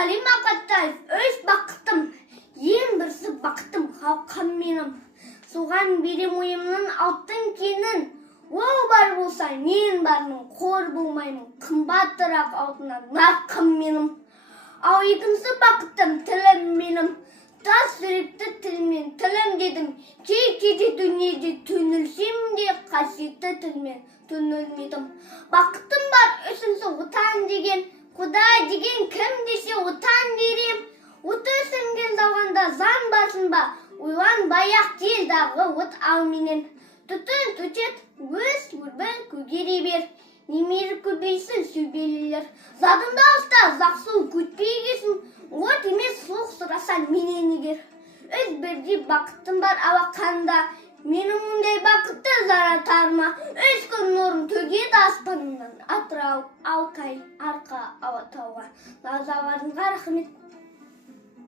Мұғалим Мақатаев, өз бақытым, ең бірсі бақытым, халқым менің. Соған берем ойымның алтын кенін. Ол бар болса, мен бармын, қор болмаймын, қымбаттырақ алтыннан нарқым менің. Ал екінші бақытым, тілім менің. Тас жүректі тілмен, тілім дедім. Кей-кейде дүниеде түнілсем де, қасиетті тілмен түнілмедім. Бақытым бар, үшінші отан деген. Құдай деген кім десе отан дерем. Оты сіңген залғанда заң басын ба, ойланбай-ақ тез дағы от ал менен. Түтін төтет, өз өрбін көгере бер. Немері көбейсін сөйбелілер. Задында алыста зақсу көтпей кесін. От емес сұлық сұрасан менен егер. Өз бірдей бақытым бар алақанда. Менің мұндай бақытты заратарыма. Өз күн нұрын төгеді аспанынан. Атырау, Алтай, Арқа, Алатауға. Назарларыңызға рахмет.